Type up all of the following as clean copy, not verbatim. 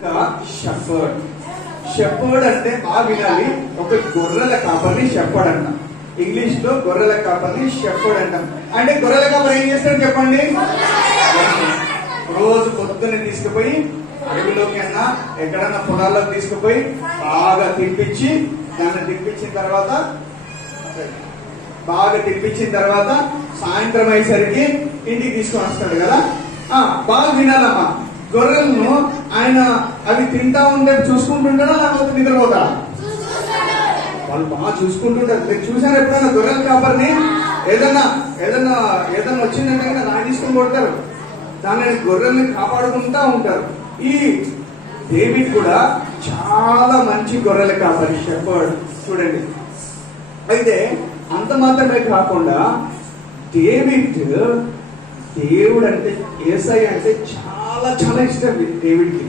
Shepherd. Shepherd అంటే బాగా వినాలి, ఒక గొర్రెల కాపరిని షెపర్డ్ అంటాం. ఇంగ్లీష్ లో గొర్రెల కాపరిని షెపర్డ్ అంటాం. అంటే గొర్రెల కాపరి ఏం చేస్తాడు చెప్పండి? రోజు పొద్దున్నే తీసుకుపోయి అడవిలోకి అన్నా ఎక్కడన్నా పొలాల్లోకి తీసుకుపోయి బాగా తిప్పించి, దాన్ని తిప్పించిన తర్వాత సాయంత్రం అయ్యేసరికి ఇంటికి తీసుకొని వస్తాడు కదా. బాగా వినాలమ్మా, గొర్రెలను ఆయన అవి తింటా ఉంటే చూసుకుంటుంటారా లేకపోతే నిద్రపోతారా? వాళ్ళు బాగా చూసుకుంటుంటారు. మీరు చూసారు ఎప్పుడైనా గొర్రెల కాపరిని? ఏదన్నా వచ్చిందంటే దాన్ని తీసుకొని కొడతారు, దానిని గొర్రెల్ని కాపాడుకుంటా ఉంటారు. ఈ డేవిడ్ కూడా చాలా మంచి గొర్రెల కాపరి, షెపర్డ్. చూడండి, అయితే అంత మాత్రమే కాకుండా దేవుడు అంటే, యేసయ్య అంటే చాలా చాలా ఇష్టం డేవిడ్కి.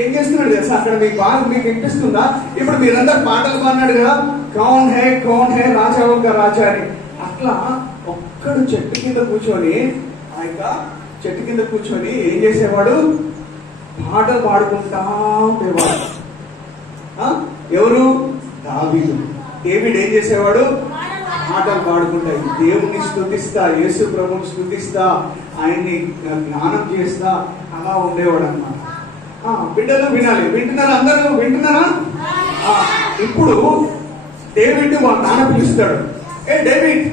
ఏం చేస్తున్నాడు తెలుసా? అక్కడ మీకు వినిపిస్తుందా? ఇప్పుడు మీరందరూ పాటలు పాడినాడు కదా, కౌన్ హే రాజా ఒక రాజా అని. అట్లా ఒక్కడు చెట్టు కింద కూర్చొని ఏం చేసేవాడు? పాటలు పాడుకుంటా ఉండేవాడు. ఎవరు? దావీదు. డేవిడ్ ఏం చేసేవాడు? పాటలు పాడుకుంటాయి, దేవుని స్తుతిస్తా, యేసు ప్రభుని స్తుతిస్తా, ఆయన్ని జ్ఞానం చేస్తా, అలా ఉండేవాడు అన్నమాట. బిడ్డలు వినాలి, వింటున్నారా? అందరూ వింటున్నారా? ఇప్పుడు డేవిడ్ వాళ్ళ నాన్న పిలుస్తాడు, డేవిడ్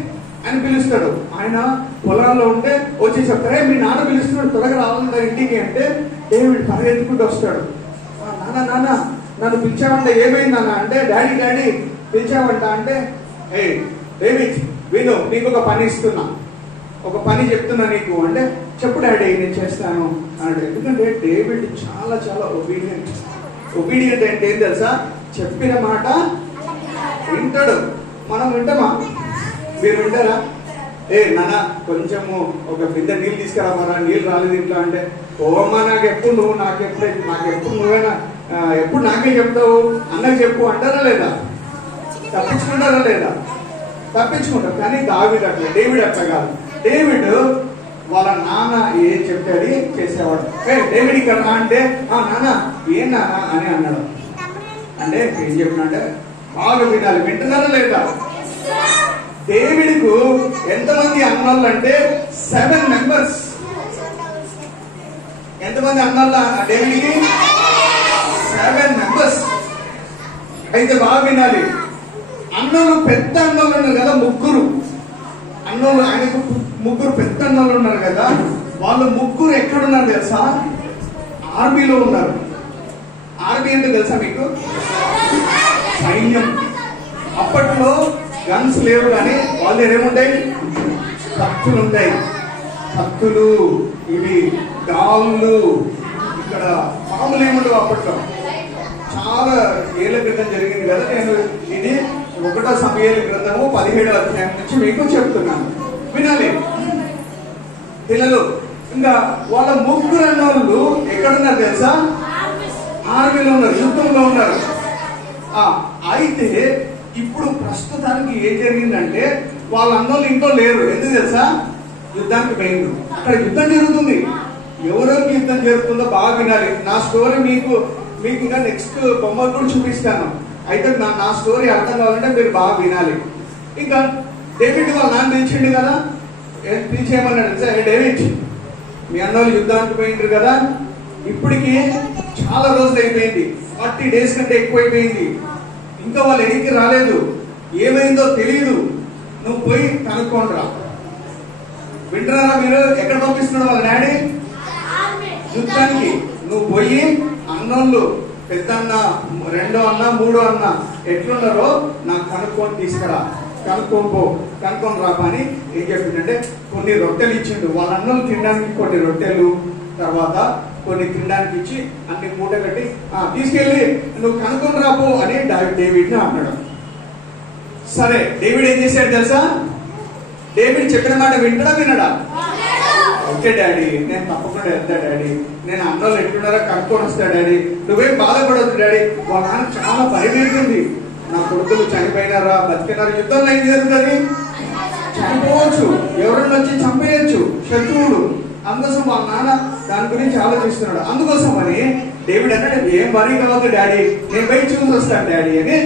అని పిలుస్తాడు. ఆయన పొలాల్లో ఉంటే వచ్చి చెప్తారే, మీ నాన్న పిలుస్తున్నాడు, త్వరగా రావాలంటారు ఇంటికి అంటే డేవిడ్ పరిగెత్తుకుంటూ వస్తాడు. నాన్న నన్ను పిలిచావంట, ఏమైంది నాన్న అంటే, డాడీ పిలిచావంట అంటే, డేవిడ్ విను, నీకు ఒక పని ఇస్తున్నా, ఒక పని చెప్తున్నా నీకు అంటే, చెప్పు డాడీ నేను చేస్తాను అన్నాడు. ఎందుకంటే డేవిడ్ చాలా చాలా ఒబీడియంట్ అంటే ఏం తెలుసా? చెప్పిన మాట వింటాడు. మనం వింటామా? మీరు వింటారా? నాన్న కొంచెము ఒక బిందె నీళ్ళు తీసుకురామరా, నీళ్ళు రాలేదు ఇంట్లో అంటే, ఓమ్మా నాకెప్పుడు నువ్వేనా ఎప్పుడు నాకే చెప్తావు, అన్నకి చెప్పు అంటారా లేదా? తప్పించుకుంటారా లేదా? తప్పించుకుంటారు. కానీ డేవిడ్ అట్లా కాదు. డేవిడ్ వాళ్ళ నాన్న ఏం చెప్తే అది చేసేవాడు. డేవిడ్ ఇక్కడ రా అంటే, నాన్న ఏం నాన్న అని అన్నాడు. అంటే ఏం చెప్పిన అంటే, బాగా వినాలి, వింటున్నారా లేదా? డేవిడ్కు ఎంతమంది అన్నోళ్ళు అంటే 7 మెంబర్స్. ఎంతమంది అన్నోళ్ళ డేవిడ్కి? 7 మెంబర్స్. అయితే బాగా వినాలి, అన్నోళ్ళు పెద్ద అన్నోళ్ళు ఉన్నారు కదా, ముగ్గురు అన్నోళ్ళు, ఆయనకు ముగ్గురు పెద్ద అన్నోళ్ళు ఉన్నారు కదా. వాళ్ళు ముగ్గురు ఎక్కడున్నారు తెలుసా? ఆర్మీలో ఉన్నారు. ఆర్మీ అంటే తెలుసా మీకు? సైన్యం. అప్పట్లో గన్స్ లేవు, కానీ వాళ్ళు ఏముంటాయి? కత్తులు ఉంటాయి. కత్తులు, ఇవి డాళ్ళు, ఇక్కడ పాములు ఏముండవు అప్పట్లో. చాలా ఏళ్ల క్రితం జరిగింది కదా. నేను ఇది 1 సమూయేలు గ్రంథము 17వ అధ్యాయం నుంచి మీకు చెప్తున్నాను, వినాలి పిల్లలు. ఇంకా వాళ్ళ ముగ్గురు అన్నోళ్ళు ఎక్కడున్నారు తెలుసా? ఆర్మీలో ఉన్నారు, యుద్ధంలో ఉన్నారు. అయితే ఇప్పుడు ప్రస్తుతానికి ఏం జరిగిందంటే, వాళ్ళ అన్నోళ్ళు ఇంట్లో లేరు. ఎందుకు తెలుసా? యుద్ధానికి పోయింది. అక్కడ యుద్ధం జరుగుతుంది. ఎవరెవరికి యుద్ధం జరుగుతుందో బాగా వినాలి. నా స్టోరీ మీకు ఇంకా నెక్స్ట్ బొమ్మలు కూడా చూపిస్తాను. అయితే నా స్టోరీ అర్థం కావాలంటే మీరు బాగా వినాలి. ఇంకా డేవిడ్ వాళ్ళ నాన్న పిలిచిండు కదా, పిలిచేయమన్నాడు. డేవిడ్, మీ అన్నోళ్ళు యుద్ధానికి పోయిండ్రు కదా, ఇప్పటికి చాలా రోజులు అయిపోయింది, 40 days కంటే ఎక్కువైపోయింది, ఇంకా వాళ్ళు ఎన్నికి రాలేదు, ఏమైందో తెలియదు, నువ్వు పోయి కనుక్కోండి రా. వింటున్నారా మీరు? ఎక్కడ పంపిస్తున్నాడు వాళ్ళ డాడీ? యుద్ధానికి. నువ్వు పోయి అన్నోళ్ళు, పెద్ద అన్న, 2వ అన్న, 3వ అన్న ఎట్లున్నారో నాకు కనుక్కొని తీసుకురా, కనుక్కొని రాపా అని ఏం చెప్పిందంటే, కొన్ని రొట్టెలు ఇచ్చిండు. వాళ్ళ అన్నోళ్ళు తినడానికి కొన్ని రొట్టెలు, తర్వాత కొన్ని తినడానికి ఇచ్చి అన్ని మూట కట్టి తీసుకెళ్ళి నువ్వు కనుక్కొని రాపో అని డేవిడ్ ని అన్నాడు. సరే, డేవిడ్ ఏం చేశాడు తెలుసా? డేవిడ్ చెప్పిన మాట వినడా? ఓకే డాడీ, నేను తప్పకుండా వెళ్తా డాడీ, నేను అన్నోళ్ళు ఎట్లున్నారో కనుక్కొని వస్తా డాడీ, నువ్వేం బాధపడవద్దు డాడీ. వాళ్ళ నాన్న చాలా భయపెడుతుంది, నా కొడుకులు చనిపోయినారా బతికినారా, యుద్ధంలో ఏం జరుగుతుంది? చనిపోవచ్చు, ఎవరన్నా వచ్చి చంపేయచ్చు, శత్రువులు. అందుకోసం వాళ్ళ నాన్న దాని గురించి ఆలోచిస్తున్నాడు. అందుకోసం అని డేవిడ్ అన్నాడు, ఏం వరీ కావద్దు డాడీ, నేను బయట చూసి వస్తాను డాడీ అని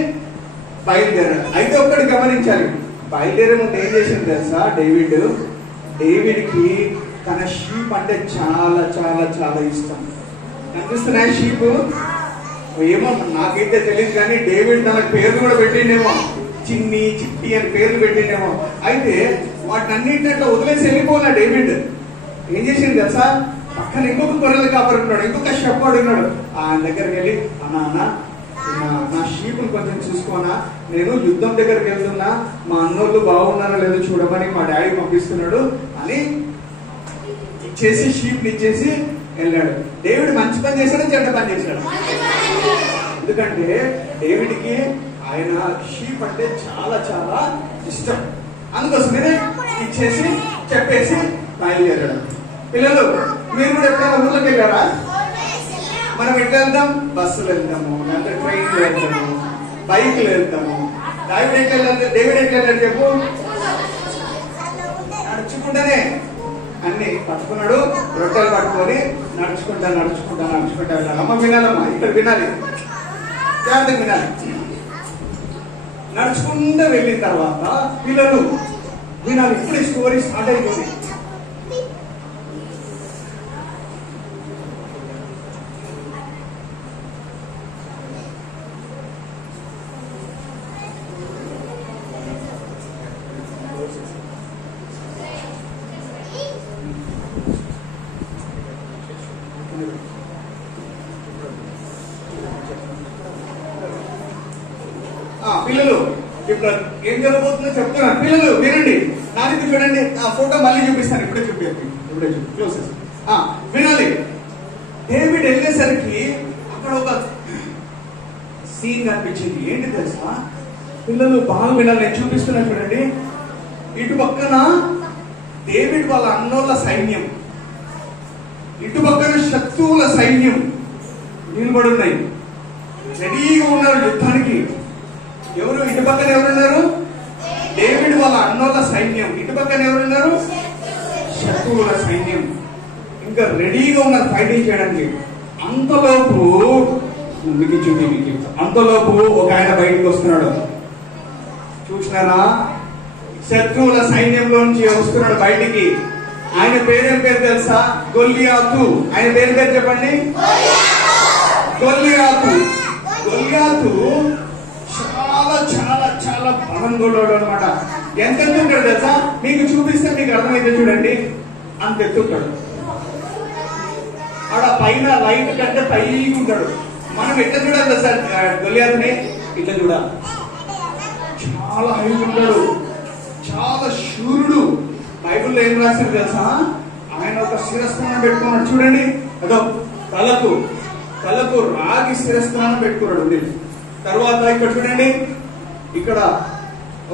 బయలుదేరాడు. అయితే ఒక్కటి గమనించాలి, బయలుదేరే ముందు ఏం చేసింది తెలుసా? డేవిడ్కి తన షీప్ అంటే చాలా చాలా చాలా ఇష్టం. కనిపిస్తున్నాయి షీప్? ఏమో నాకైతే తెలియదు, కానీ డేవిడ్ తన పేర్లు కూడా పెట్టిండేమో, చిన్ని చిట్టి అని పేర్లు పెట్టిండేమో. అయితే వాటినన్నింటిలో వదిలేసి వెళ్ళిపోయినా డేవిడ్ ఏం చేసింది తెలుసా? పక్కన ఇంకొక గొర్రెలు కాపరి ఉన్నాడు, ఇంకొక షెపర్డ్ ఉన్నాడు. ఆయన దగ్గరికి వెళ్ళి, అన్న నా షీపులు కొంచెం చూసుకోనా, నేను యుద్ధం దగ్గరికి వెళ్తున్నా, మా అన్నోళ్ళు బాగున్నారో లేదో చూడమని మా డాడీ పంపిస్తున్నాడు అని ఇచ్చేసి షీప్ని ఇచ్చేసి వెళ్ళాడు. డేవిడ్ మంచి పని చేశాడు, చెడ్డ పని చేశాడు. ఎందుకంటే డేవిడ్కి ఆయన షీప్ అంటే చాలా చాలా ఇష్టం. అందుకోసమే ఇచ్చేసి చెప్పేసి బయలుదేరాడు. పిల్లలు, మీరు కూడా ఎప్పుడైనా ఊళ్ళోకి వెళ్ళారా? మనం ఎట్లా వెళ్తాం? బస్సులు వెళ్తాము, లేకపోతే ట్రైన్లు వెళ్తాము, బైక్లు వెళ్తాము. డేవిడ్ ఎట్లా వెళ్ళాడు చెప్పు? నడుచుకుంటానే అన్ని పట్టుకున్నాడు, రొట్టెలు పట్టుకొని నడుచుకుంటా వెళ్ళాలి. అమ్మ వినాలమ్మా, ఇక్కడ వినాలి, జాగ్రత్తగా వినాలి. నడుచుకుంటూ వెళ్ళిన తర్వాత పిల్లలు వినాలి, ఇప్పుడు ఈ స్టోరీ స్టార్ట్ అయిపోయింది. పిల్లలు ఇప్పుడు ఏం జరగబోతుందో చెప్తున్నాను. పిల్లలు వినండి, నాది చూడండి. ఆ ఫోటో మళ్ళీ చూపిస్తాను, ఇప్పుడే క్లోజ్ వినాలి. డేవిడ్ వెళ్ళేసరికి అక్కడ ఒక సీన్ కనిపించింది. ఏంటి తెలుసా? పిల్లలు బాగా వినాలి, నేను చూపిస్తున్నా చూడండి. ఇటు పక్కన డేవిడ్ వాళ్ళ అన్నోళ్ళ సైన్యం, ఇటు పక్కన శత్రువుల సైన్యం నిలబడి ఉన్నాయి, రెడీగా ఉన్నారు యుద్ధానికి. ఎవరు? ఇటు పక్కన ఎవరున్నారు? డేవిడ్ వాళ్ళ అన్నోళ్ళ సైన్యం. ఇటు పక్కన ఎవరున్నారు? శత్రువుల సైన్యం. ఇంకా రెడీగా ఉన్నారు ఫైటింగ్ చేయడానికి. అంతలోపు ఒక ఆయన బయటకు వస్తున్నాడు. చూసినారా? శత్రువుల సైన్యంలో నుంచి వస్తున్నాడు బయటికి. ఆయన పేరేం పేరు తెలుసా? గొల్లియాతు. ఆయన పేరు చెప్పండి. గొల్లియాతు చాలా చాలా చాలా బలంగొల్లోడు అనమాట. ఎంత ఎత్తుంటాడు తెలుసా? మీకు చూపిస్తే మీకు అర్థమైతే చూడండి, అంత ఎత్తుంటాడు. ఆడ పైన లైట్ కంటే పైకి ఉంటాడు. మనం ఎట్లా చూడాలి సార్ గొల్లియాతుని? ఇట్లా చూడాలి. చాలా హైట్ ఉంటాడు, చాలా శూరుడు. బైబిల్లో ఏం రాశారు తెలుసా? ఆయన ఒక శిరస్నానం పెట్టుకున్నాడు. చూడండి, అదో తలకు రాగి శిరస్నానం పెట్టుకున్నాడు. తర్వాత ఇక్కడ చూడండి, ఇక్కడ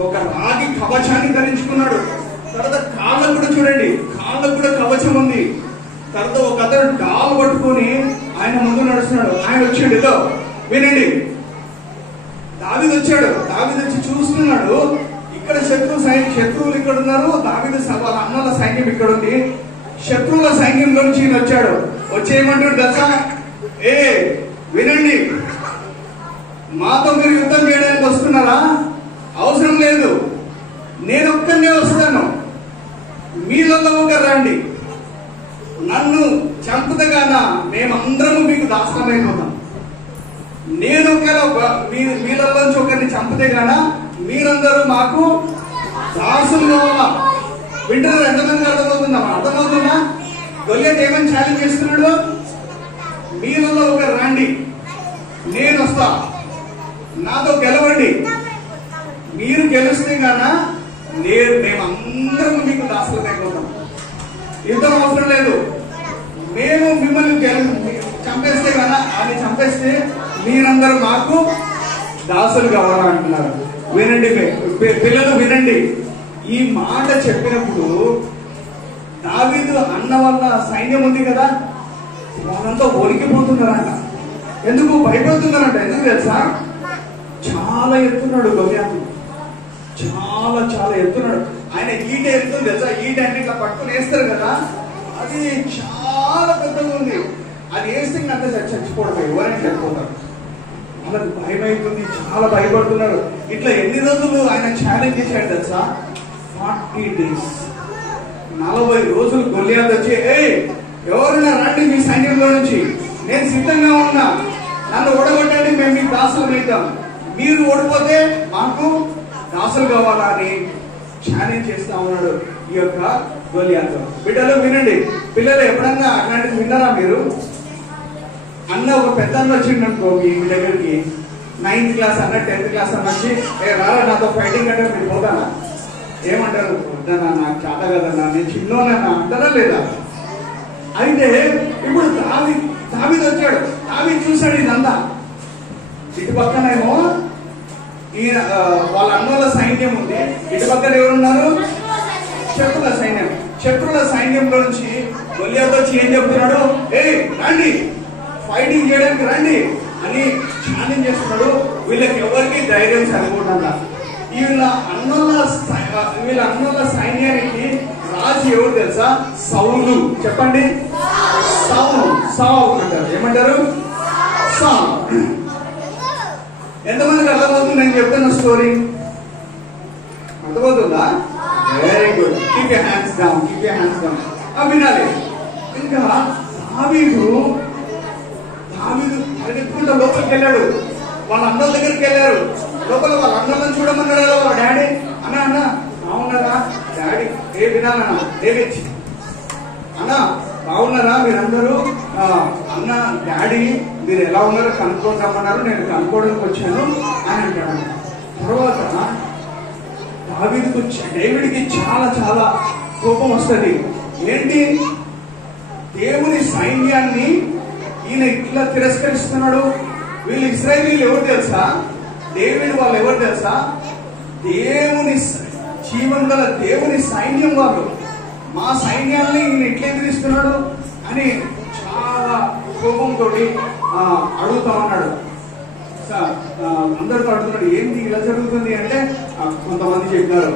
ఒక రాగి కవచాన్ని ధరించుకున్నాడు. తర్వాత కాళ్ళకు కూడా చూడండి, కాళ్ళకు కూడా కవచం ఉంది. తర్వాత ఒక అతను డాల్ పట్టుకొని ఆయన ముందు నడుస్తున్నాడు. ఆయన వచ్చాడు, ఏదో వినండి. దావీదు వచ్చాడు. దావీదు వచ్చి చూస్తున్నాడు, ఇక్కడ శత్రువులు ఇక్కడ ఉన్నారు, దావీదు వాళ్ళ అన్నల సైన్యం ఇక్కడ ఉంది. శత్రువుల సైన్యంలో నుంచి ఈయన వచ్చాడు. వచ్చేయమంటాడు తెలుసా? వినండి, మాతో మీరు యుద్ధం చేయడానికి వస్తున్నారా? అవసరం లేదు, నేను ఒక్కనే వస్తాను, మీలో ఒకరు రండి. నన్ను చంపుతగానా మేమందరము మీకు దాసమైపోతాం. నేను మీలోంచి ఒకరిని చంపితే గానా మీరందరూ మాకు దాసులు కావాలా. వింటారు? ఎంతమంది అర్థమవుతుందా? గొల్లియాతు ఏమని ఛాలెంజ్ చేస్తున్నాడు? మీలో ఒకరు రండి, నేను వస్తా, నాతో గెలవండి. మీరు గెలిస్తే గానా మేమందరం మీకు దాసులు అయిపోతాం. యుద్ధం అవసరం లేదు, మేము మిమ్మల్ని చంపేస్తే గానా, అది చంపేస్తే మీరందరూ మాకు దాసులు కావాలా అంటున్నారు. వినండి పిల్లలు, వినండి. ఈ మాట చెప్పినప్పుడు దావీదు అన్న వల్ల సైన్యం ఉంది కదా, వాళ్ళంతా వణికిపోతున్నారంట. ఎందుకు భయపడుతున్నారంట? ఎందుకు తెలుసా? చాలా ఎత్తున్నాడు గొల్లియాతు, చాలా చాలా ఎత్తున్నాడు. ఆయన ఈట ఎత్తుంది తెలుసా? ఈట అంటే ఇట్లా పట్టుకుని వేస్తారు కదా, అది చాలా చాలా పెద్దగా ఉంది. అది వేస్తే అంత చచ్చిపోవడం, ఎవరైనా చచ్చిపోతారు. వాళ్ళకి భయం అవుతుంది, చాలా భయపడుతున్నారు. ఇట్లా ఎన్ని రోజులు ఆయన ఛాలెంజ్ చేశాడు తెలుసా? 40 days, 40 రోజులు గొల్లియాతు వచ్చి, ఎవరైనా రండి మీ సైన్యంలో నుంచి, నేను సిద్ధంగా ఉన్నా, నన్ను ఓడగొట్టండి, మేము మీకు దాసులు అవుతాం, మీరు ఓడిపోతే మాకు దాసులు కావాలా అని ఛాలెంజ్ చేస్తా ఉన్నాడు ఈ యొక్క గొల్లియాతు. బిడ్డలు వినండి, పిల్లలు ఎప్పుడన్నా అట్లాంటిది విన్నారా మీరు? అన్న ఒక పెద్ద అన్న వచ్చిండు అనుకో మీ దగ్గరికి, 9th క్లాస్ అన్న 10th క్లాస్ అన్న వచ్చి, రారా నాతో ఫైటింగ్ అంటే మీరు పోతానా? ఏమంటారు? వద్దన్నా, నాకు చేత కదన్నా, నేను చిన్నోనన్నా అంటారా లేదా? అయితే ఇప్పుడు దావీదు వచ్చాడు, దావీదు చూశాడు ఇదంతా. ఇటు పక్కనేమో ఈయన వాళ్ళ అన్నోళ్ళ సైన్యం ఉంది, ఇటు పక్కన ఎవరున్నారు? శత్రుల సైన్యం. శత్రుల సైన్యంలో నుంచి గొల్లియాతు వచ్చి ఏం చెప్తున్నాడు? రండి, ఫైటింగ్ చేయడానికి రండి అని ఛాలెంజ్ చేస్తున్నాడు. వీళ్ళకి ఎవరికి ధైర్యం సరిపోతుందా? వీళ్ళ అన్నోళ్ళ సైన్యానికి రాజు ఎవరు తెలుసా? సౌలు. చెప్పండి, సౌలు అంటారు. ఏమంటారు? సౌలు. ఎంతమందికి అర్థమవుతుంది నేను చెప్తున్న స్టోరీ? అర్థమవుతుందా? Very good. Keep your hands down, keep your hands down. వినాలి. ఇంకా దావీదు పరిగెత్తుకుంటూ లోపలికి వెళ్ళాడు. వాళ్ళ అన్నల దగ్గరికి వెళ్ళారు. లోపల వాళ్ళ అన్నలను చూడమన్నాడు కదా వాళ్ళ డాడీ. అన్న బాగున్నారా డాడీ? వినాలన్నా, అన్న బాగున్నారా మీరందరూ? అన్న డాడీ మీరు ఎలా ఉన్నారో కనుక్కుంటామన్నారు, నేను కనుక్కోవడానికి వచ్చాను అని అంటాడు. తర్వాత డేవిడ్కి చాలా చాలా కోపం వస్తుంది. ఏంటి, దేవుని సైన్యాన్ని ఈయన ఇట్లా తిరస్కరిస్తున్నాడు. వీళ్ళు ఇశ్రాయేలీయులు ఎవరు తెలుసా? డేవిడ్ వాళ్ళు ఎవరు తెలుసా? దేవుని జీవం గల దేవుని సైన్యం వాళ్ళు. మా సైన్యాన్ని ఈయన ఇట్లా ఎదిరిస్తున్నాడు అని చాలా కోపంతో అడుగుతా ఉన్నాడు. అందరితో అడుగుతున్నాడు, ఏంటి ఇలా జరుగుతుంది అంటే కొంతమంది చెప్పినారు,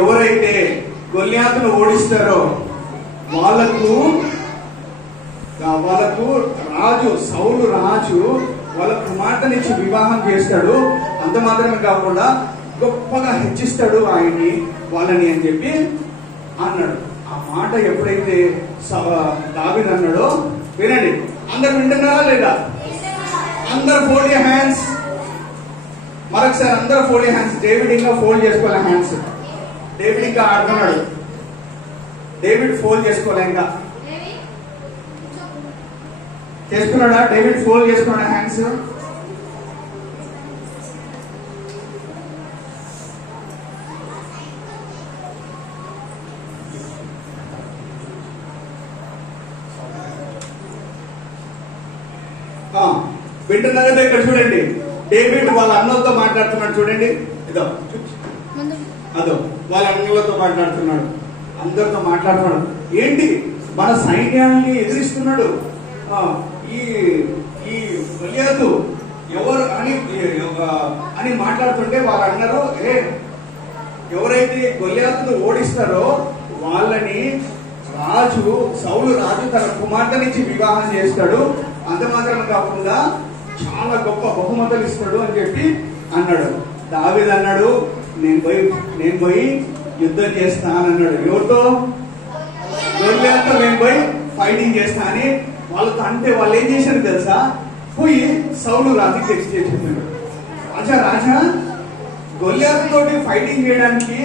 ఎవరైతే గొల్లియాతును ఓడిస్తారో వాళ్ళకు రాజు సౌలు రాజు వాళ్ళ కుమార్తెనిచ్చి వివాహం చేస్తాడు. అంత మాత్రమే కాకుండా గొప్పగా హెచ్చిస్తాడు ఆయన్ని వాళ్ళని అని చెప్పి అన్నాడు. ఆ మాట ఎప్పుడైతే దావీదు అన్నాడో, వినండి, అందరు వింటున్నారా లేదా? అందరు ఫోల్డ్ యువర్ హ్యాండ్స్. మరొకసారి అందరు ఫోల్డ్ యువర్ హ్యాండ్స్. డేవిడ్ ఇంకా ఫోల్డ్ చేసుకోలే హ్యాండ్స్. డేవిడ్ ఇంకా ఆడుతున్నాడు. డేవిడ్ ఫోల్డ్ చేసుకోలే, ఇంకా చేసుకున్నాడా? డేవిడ్ ఫోల్డ్ చేసుకున్నాడా హ్యాండ్స్? వింటున్నారా? ఇక్కడ చూడండి, డేవిడ్ వాళ్ళ అన్నలతో మాట్లాడుతున్నాడు. చూడండి, అదో వాళ్ళ అన్నలతో మాట్లాడుతున్నాడు, అందరితో మాట్లాడుతున్నాడు. ఏంటి, మన సైన్యాన్ని ఎదిరిస్తున్నాడు. ఈ గొల్లియాతు ఎవరు అని మాట్లాడుతుంటే వాళ్ళు అన్నారు, ఎవరైతే గొల్లియాతును ఓడిస్తారో వాళ్ళని సౌలు రాజు తన కుమార్తెనిచ్చి వివాహం చేస్తాడు. అంత మాత్రం కాకుండా చాలా గొప్ప బహుమతులు ఇస్తాడు అని చెప్పి అన్నాడు. దావీదు అన్నాడు, నేను పోయి యుద్ధం చేస్తా అని అన్నాడు. ఎవరితో? గొల్లియాతుతో నేను పోయి ఫైటింగ్ చేస్తా అని వాళ్ళతో అంటే వాళ్ళు ఏం చేశారు తెలుసా? పోయి సౌలు రాజుకి టెక్స్ట్ చేసేసాడు. రాజా గొల్లియాతు తోటి ఫైటింగ్ చేయడానికి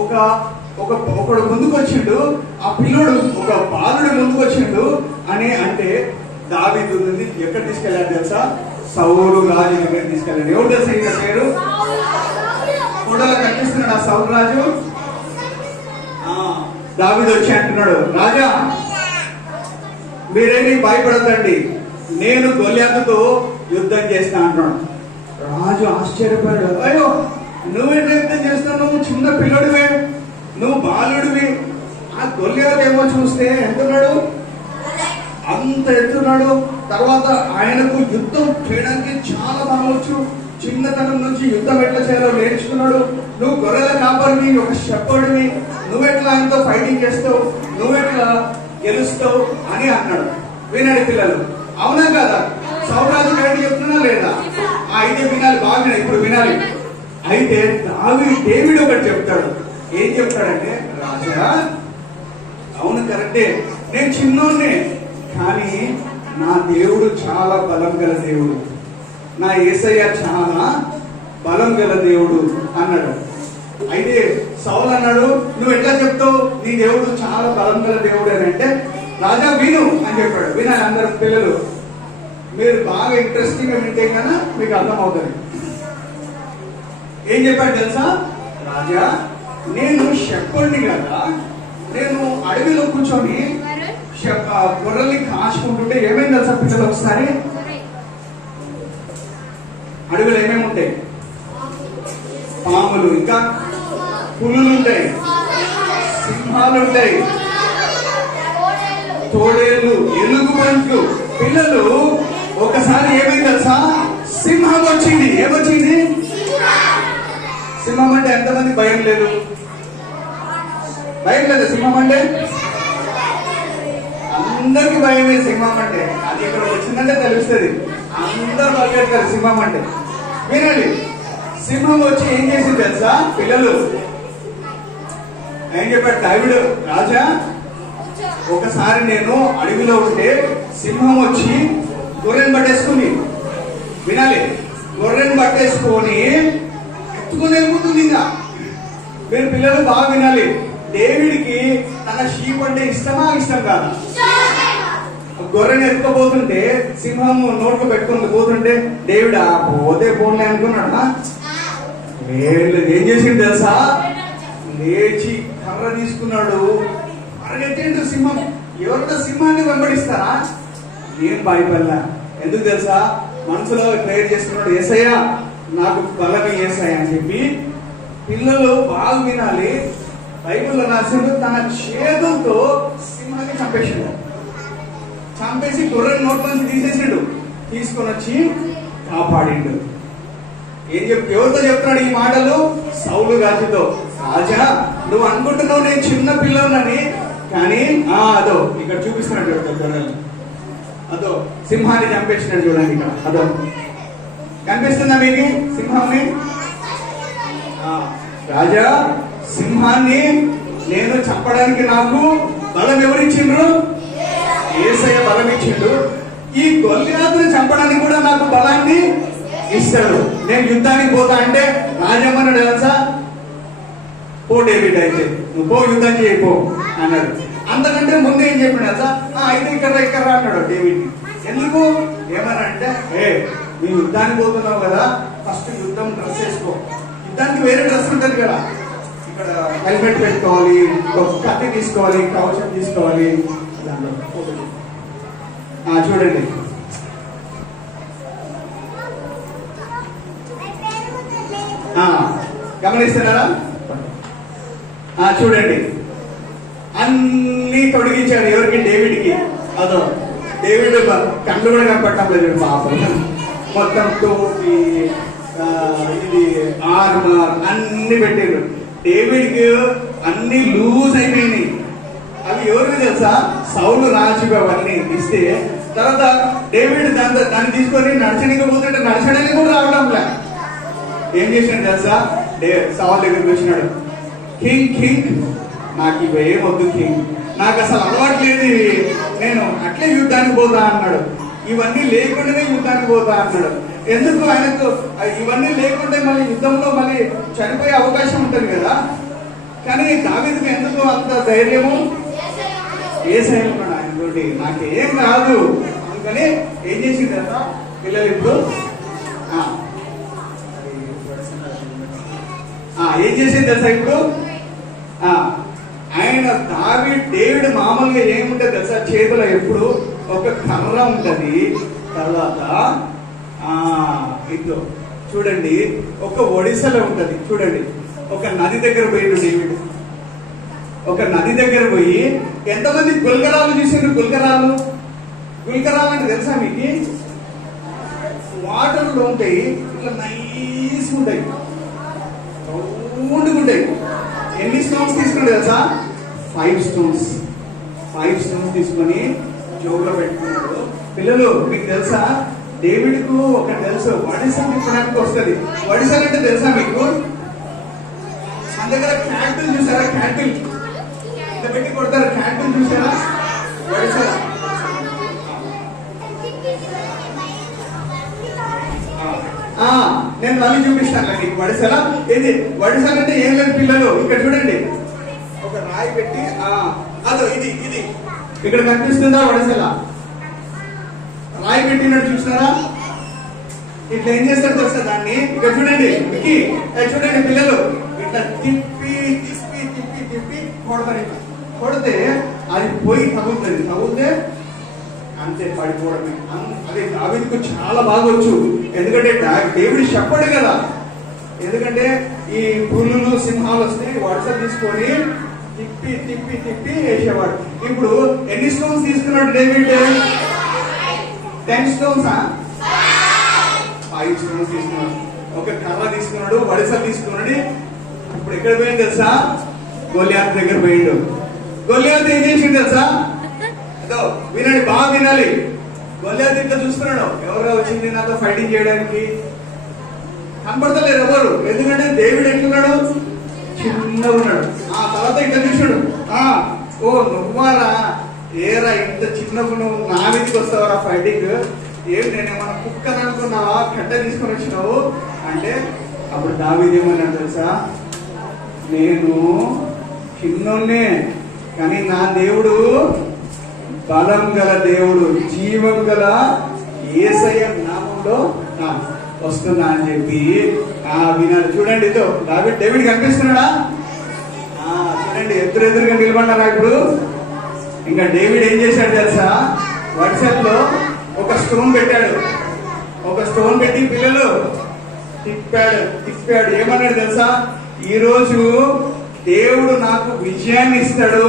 ఒకడు ముందుకు వచ్చిండు, ఆ పిల్లోడు ఒక బాలుడు ముందుకు వచ్చిండు అని అంటే దావీదు నుండి ఎక్కడ తీసుకెళ్లాడు తెలుసా? సౌలు రాజు దగ్గర తీసుకెళ్ళాడు. ఎవరు తెలుసా ఈయన పేరు? ఫోటోలో కనిపిస్తున్నాడు ఆ సౌలు రాజు. దావీదు వచ్చి అంటున్నాడు, రాజా మీరేమి భయపడద్దండి, నేను గొల్లియాతుతో యుద్ధం చేస్తా అంటున్నాడు. రాజు ఆశ్చర్యపోయాడు. అయ్యో, నువ్వేంటి యుద్ధం చేస్తావు? నువ్వు చిన్న పిల్లడివే, నువ్వు బాలుడివి. ఆ గొల్లియాతు ఏమో చూస్తే ఎంతున్నాడు, అంత ఎత్తున్నాడు. తర్వాత ఆయనకు యుద్ధం చేయడానికి చాలా బాగొచ్చు. చిన్నతనం నుంచి యుద్ధం ఎట్లా చేయాలో నేర్చుకున్నాడు. నువ్వు గొర్రెల కాపరివి, ఒక షెపర్డ్వి, నువ్వెట్లా ఆయనతో ఫైటింగ్ చేస్తావు? నువ్వెట్లా గెలుస్తావు అని అన్నాడు. వినండి పిల్లలు, అవునా కదా? సౌరాజు కరెక్ట్ చెప్తున్నా లేదా? అయితే వినాలి, బాగా ఇప్పుడు వినాలి. అయితే డేవిడ్ ఒకటి చెప్తాడు. ఏం చెప్తాడంటే, రాజా అవును కరెక్టే, నేను చిన్నోన్నే, కానీ నా దేవుడు చాలా బలం గల దేవుడు, నా యేసయ్య చాలా బలం గల దేవుడు అన్నాడు. అయితే సౌలు అన్నాడు, నువ్వు ఎట్లా చెప్తావు నీ దేవుడు చాలా బలం గల దేవుడు అని అంటే, రాజా విను అని చెప్పాడు. వినాలి అందరు పిల్లలు, మీరు బాగా ఇంట్రెస్టింగ్ గా వింటే కన్నా మీకు అర్థమవుతుంది. ఏం చెప్పాడు తెలుసా? రాజా నేను షెపర్డ్ని కదా, నేను అడవిలో కూర్చొని గొర్రెల్ని కాచుకుంటుంటే ఏమైంది తెలుసా పిల్లలు? ఒకసారి అడవిలో ఏమేమి ఉంటాయి? పాములు, ఇంకా పులులు ఉంటాయి, సింహాలు ఉంటాయి, తోడేళ్ళు, ఎలుగుబంట్లు. పిల్లలు ఒకసారి ఏమైంది తెలుసా? సింహం వచ్చింది. ఏమొచ్చింది? సింహం అంటే ఎంతమంది భయం లేదు? భయం లేదు సింహం అంటే? అందరికి భయమే సింహం అంటే. అది ఇక్కడ వచ్చిందంటే తెలుస్తుంది, అందరూ పరిగెడతారు సింహం అంటే. వినండి, సింహం వచ్చి ఏం చేసింది తెలుసా పిల్లలు? ఏం చెప్పాడు డేవిడ్? రాజా ఒకసారి నేను అడవిలో ఉంటే సింహం వచ్చి గొర్రెని పట్టేసుకుని, వినాలి, గొర్రెని పట్టేసుకొని ఎత్తుకుని వెళ్ళిపోతుంది. ఇంకా మీరు పిల్లలు బాగా వినాలి. డేవిడ్కి తన షీప్ అంటే ఇష్టమా ఇష్టం కాదు? గొర్రెని ఎత్తుకోబోతుంటే సింహం నోట్లో పెట్టుకుని పోతుంటే డేవిడ్ ఆ పోతే పోన్లే అనుకున్నాడా? ఏం చేసిండు తెలుసా? లేచి కర్ర తీసుకున్నాడు, పరిగెత్తిండు. సింహం ఎవరితో సింహాన్ని వెంబడిస్తారా? ఏం భయపడలా. ఎందుకు తెలుసా? మనసులో ప్రేయర్ చేసుకున్నాడు, యేసయ్యా నాకు బలం యేసయ్యా అని చెప్పి. పిల్లలు బాగా వినాలి, బైబిల్లో రాసిండు తన చేతులతో సింహాన్ని చంపేసిండు. చంపేసి గొర్రెని నోట్ల నుంచి తీసేసిండు, తీసుకొని వచ్చి కాపాడిండు. ఎవరితో చెప్తున్నాడు ఈ మాటలు? సౌలు రాజుతో. రాజా నువ్వు అనుకుంటున్నావు నేను చిన్న పిల్లనని, కానీ అదో ఇక్కడ చూపిస్తున్నాడు గొర్రెలు, అదో సింహాన్ని చంపేసినాడు చూడండి ఇక్కడ. అదో కనిపిస్తుందా మీకు సింహాన్ని? రాజా సింహాన్ని నేను చంపడానికి నాకు బలం ఎవరిచ్చిండ్రు? యేసయ్య బలం ఇచ్చిండు. ఈ గొల్లియాతుని చంపడానికి కూడా నాకు బలాన్ని ఇస్తాడు. నేను యుద్ధానికి పోతా అంటే రాజమన్నాడు తెలుసా? పో డేవిడ్, అయితే నువ్వు పో యుద్ధం చేయపో అన్నాడు. అంతకంటే ముందు ఏం చెప్పాడు తెలుసా? అయితే ఇక్కడ అన్నాడు డేవిడ్. ఎందుకు ఏమన్నాడంటే, నువ్వు యుద్ధానికి పోతున్నావు కదా, ఫస్ట్ యుద్ధం డ్రెస్ వేసుకో. యుద్ధానికి వేరే డ్రెస్ ఉంటుంది కదా, ఇక్కడ హెల్మెట్ పెట్టుకోవాలి, ఒక కత్తి తీసుకోవాలి, కవచం తీసుకోవాలి. చూడండి, గమనిస్తున్నారా? చూడండి, అన్ని తొడిగించాడు. ఎవరికి? డేవిడ్కి. అదో డేవిడ్ కళ్ళు కూడా కనపడటం లేదు పాపం. మొత్తం టోపీ, ఇది ఆర్మర్ అన్ని పెట్టారు. డేవిడ్కి అన్ని లూజ్ అయిపోయినాయి. అవి ఎవరికి తెలుసా? సౌలు రాజుగా అవన్నీ ఇస్తే తర్వాత డేవిడ్ దాన్ని తీసుకొని నడచడానికి పోతుంటే నడచడానికి కూడా రావడం లే. ఏం చేసినాడు తెలుసా? సౌలు దగ్గరికి వచ్చినాడు, కింగ్ నాకు ఇవి ఏమొద్దు కింగ్, నాకు అసలు అలవాటు లేదు, నేను అట్లే యుద్ధానికి పోతా అన్నాడు. ఇవన్నీ లేకుండానే యుద్ధానికి పోతా అన్నాడు. ఎందుకు? ఆయనకు ఇవన్నీ లేకుంటే మళ్ళీ యుద్ధంలో మళ్ళీ చనిపోయే అవకాశం ఉంటుంది కదా. కానీ దావీదుకు ఎందుకు అంత ధైర్యము? యేసయ్య ఉన్నాడు ఆయనతోటి, నాకేం కాదు అందుకని ఏం చేసింది కదా పిల్లలు. ఇప్పుడు ఏం చేసింది తెలుసా? ఇప్పుడు ఆయన డేవిడ్ మామూలుగా ఏముంటుంది తెలుసా? చేతిలో ఎప్పుడు ఒక కర్ర ఉంటది, తర్వాత ఇదో చూడండి ఒక ఒడిసలో ఉంటది. చూడండి, ఒక నది దగ్గర పోయిండు డేవిడ్. ఒక నది దగ్గర పోయి ఎంతమంది గుల్కరాలు చూసిండ్రు? గుల్కరాలు అంటే తెలుసా మీకు? వాటర్ లో ఉంటాయి, ఇట్లా నైస్ ఉంటాయి, రౌండ్గా ఉంటాయి. ఎన్ని స్టోన్స్ తీసుకుంటే తెలుసా? 5 స్టోన్స్. 5 stones తీసుకొని జోబులో పెట్టుకున్నాడు. పిల్లలు మీకు తెలుసా, డేవిడ్కు ఒక తెలుసు, వడిసలు తిప్పడానికి వస్తుంది. వడిసలు అంటే తెలుసా మీకు? మన దగ్గర క్యాంటిల్ చూసారా? క్యాంటిల్ ఇంత పెట్టి కొడతారు. క్యాంటిల్ చూసారా? వడిసల. నేను మళ్ళీ చూపిస్తాను మీకు వడిసల. ఇది వడిసల అంటే ఏం లేదు పిల్లలు, ఇక్కడ చూడండి, ఒక రాయి పెట్టి అదో ఇది ఇది ఇక్కడ కనిపిస్తుందా? వడిసల రాయి పెట్టినట్టు చూస్తారా? ఇట్లా ఏం చేస్తారు తెలుసా దాన్ని? ఇక్కడ చూడండి మికి, చూడండి పిల్లలు, ఇట్లా తిప్పి తిప్పి తిప్పి తిప్పి కొడతారు. ఇట్లా కొడితే అది పోయి తగులుతుంది. తగిలితే అంతే పడిపోవడమే. అది దావీదుకు చాలా బాగా వచ్చు. ఎందుకంటే దేవుడి చెప్పడు కదా. ఎందుకంటే ఈ పులులు సింహాలు వస్తే వడిసలు తీసుకొని తిప్పి తిప్పి తిప్పి వేసేవాడు. ఇప్పుడు ఎన్ని స్టోన్స్ తీసుకున్నాడు డేవిడ్? 10 stones, 5 stones తీసుకున్నాడు. ఒక కర్ర తీసుకున్నాడు, వడిసలు తీసుకున్నాడు. ఇప్పుడు ఎక్కడ పోయింది తెలుసా? గొలియాతు దగ్గర పోయిండు. గొలియాతు ఏం చేసిండు తెలుసా? వినండి, బాగా వినాలి. గొలియాతు ఇట్లా చూస్తున్నాడు, ఎవరో వచ్చింది నాతో ఫైటింగ్ చేయడానికి. కనపడతలేరు ఎవరు, ఎందుకంటే దేవుడు ఎట్లున్నాడు? చిన్నగా ఉన్నాడు. తర్వాత ఇట్లా చూసాడు, ఓ నువ్వారా, ఏరా ఇంత చిన్నప్పుడు నువ్వు నా మీదకి వస్తావరా ఫైటింగ్? ఏం నేనేమన్నా కుక్కని అనుకున్నావా? కట్ట తీసుకొని వచ్చినావు అంటే అప్పుడు దావీదు ఏమన్నాడు తెలుసా? నేను చిన్నోన్నే, కానీ నా దేవుడు బలం గల దేవుడు, జీవం గల యేసయ్య నామంలో వస్తున్నా అని చెప్పి వినాలి. చూడండి, ఇదో డేవిడ్ కనిపిస్తున్నాడా? చూడండి, ఎదురుగా నిలబడ్డారా ఇప్పుడు? ఇంకా డేవిడ్ ఏం చేశాడు తెలుసా? వడిసెల్లో ఒక స్టోన్ పెట్టాడు. ఒక స్టోన్ పెట్టి పిల్లలు తిప్పాడు తిప్పాడు. ఏమన్నాడు తెలుసా? ఈ రోజు దేవుడు నాకు విజయాన్ని ఇస్తాడు,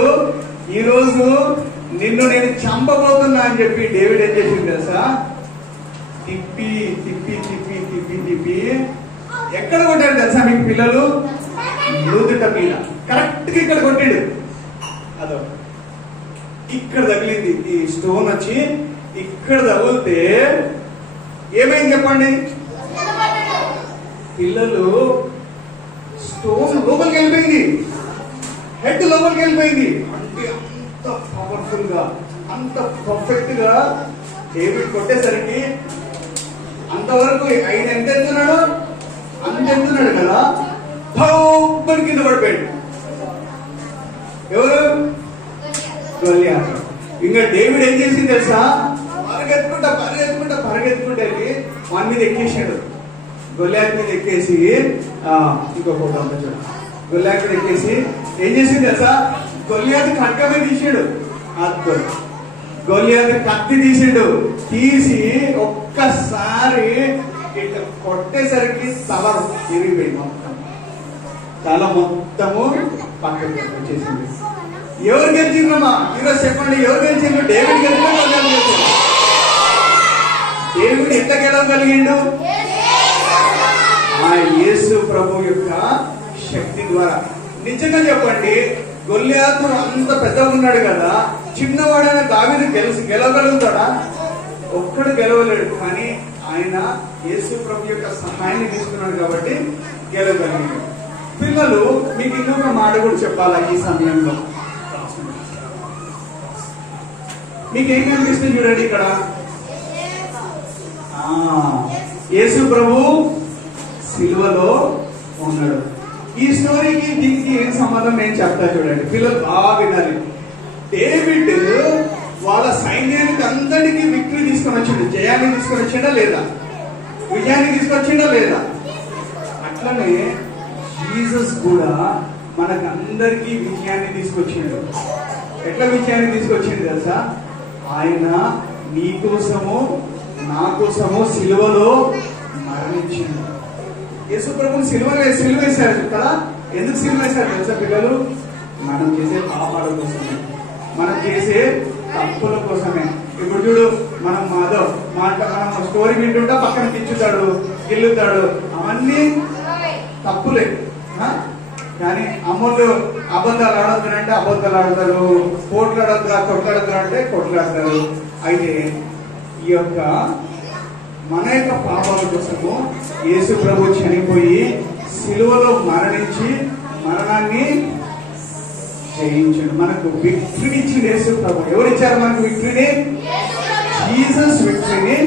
ఈ రోజు నిన్ను నేను చంపబోతున్నా అని చెప్పి డేవిడ్ ఏం చేసింది తెలుసా? తిప్పి తిప్పి తిప్పి తిప్పి తిప్పి ఎక్కడ కొట్టాడు తెలుసా మీకు పిల్లలు? లూదుట మీద కరెక్ట్ గా ఇక్కడ కొట్టాడు. అదో ఇక్కడ తగిలింది. ఈ స్టోన్ వచ్చి ఇక్కడ తగిలితే ఏమైంది చెప్పండి పిల్లలు? స్టోన్ లోపలికి వెళ్ళిపోయింది, హెడ్ లోపలికి వెళ్ళిపోయింది. అంటే అంత పవర్ఫుల్ గా, అంత పర్ఫెక్ట్ గా డేవిడ్ కొట్టేసరికి అంతవరకు ఆయన ఎంత ఎత్తున్నాడు? అంత ఎత్తున్నాడు కదా, పౌపని కింద పడిపోయాడు. ఎవరు? గొలియాతు. ఇంకా డేవిడ్ ఏం చేసింది తెలుసా? పరిగెత్తుకుంటా పరిగెత్తుకుంటా పరిగెత్తుకుంటా వెళ్ళి వాని మీద ఎక్కేసాడు. గొలియాతు మీద ఎక్కేసి ఇంకో ఫోటో చూడండి. గొలియాతు మీద ఎక్కేసి ఏం చేసింది తెలుసా? గొలియాతు ఖడ్గమే తీసాడు. గొలియాతు కత్తి తీసిండు. తీసి ఒక్కసారి ఇట్లా కొట్టేసరికి తల విరిగిపోయింది. మొత్తం తల మొత్తము పక్కకి వచ్చేసింది. ఎవరు గెలిచిండ్రమ్మా ఈరోజు చెప్పండి? ఎవరు గెలిచిండ్రు? డేవిడ్ గెలిచిండు. దేవుడు ఎంత గెలవగలిగిండు? ఆ యేసు ప్రభు యొక్క శక్తి ద్వారా. నిజంగా చెప్పండి, గొలియాతు అంత పెద్దగా ఉన్నాడు కదా, చిన్నవాడైన దావీదు గెలవగలుగుతాడా? ఒక్కడు గెలవలేడు. కానీ ఆయన యేసు ప్రభు యొక్క సహాయాన్ని తీసుకున్నాడు కాబట్టి గెలవగలిగాడు. పిల్లలు, మీకు ఇంకొక మాట కూడా చెప్పాలా ఈ సమయంలో? మీకేం కనిపిస్తుంది చూడండి ఇక్కడ? యేసు ప్రభు సిలువలో ఉన్నాడు. ఈ స్టోరీకి దీనికి ఏం సంబంధం నేను చెప్తా చూడండి. పిల్లలు బాగా వినాలి. డేవిడ్ వాళ్ళ సైన్యానికి అందరికీ విక్టరీ తీసుకొని వచ్చిండు. జయాన్ని తీసుకొని వచ్చిండా లేదా? విజయాన్ని తీసుకొచ్చిండా లేదా? అట్లనే జీసస్ కూడా మనకందరికీ విజయాన్ని తీసుకొచ్చిండు. ఎట్లా విజయాన్ని తీసుకొచ్చిండు తెలుసా? ఆయన నీ కోసము నా కోసము సిలువలో మరణించిండు. యేసు ప్రభువుని సిలువ వేశారు కదా. ఎందుకు సిలువ వేశారు తెలుసా పిల్లలు? మనం చేసే పాపాల కోసమే, మనం చేసే తప్పుల కోసమే. ఇప్పుడు చూడు, మనం మనం స్టోరీ వింటుంటా పక్కన తిచ్చుతాడు, గిల్లుతాడు, అవన్నీ తప్పులే. కానీ అమ్మోళ్ళు అబద్ధాలు ఆడొద్దునంటే అబద్ధాలు ఆడతారు, కొట్లాడొద్దురా అంటే కొట్లాడతారు. అయితే ఈ యొక్క మన యొక్క పాపాల కోసము యేసు ప్రభు చనిపోయి సిలువలో మరణించి మరణాన్ని జయించాడు, మనకు విక్టరీని ఇచ్చింది యేసు ప్రభు. ఎవరిచ్చారు మనకు విక్టరీని? జీసస్ విక్టరీని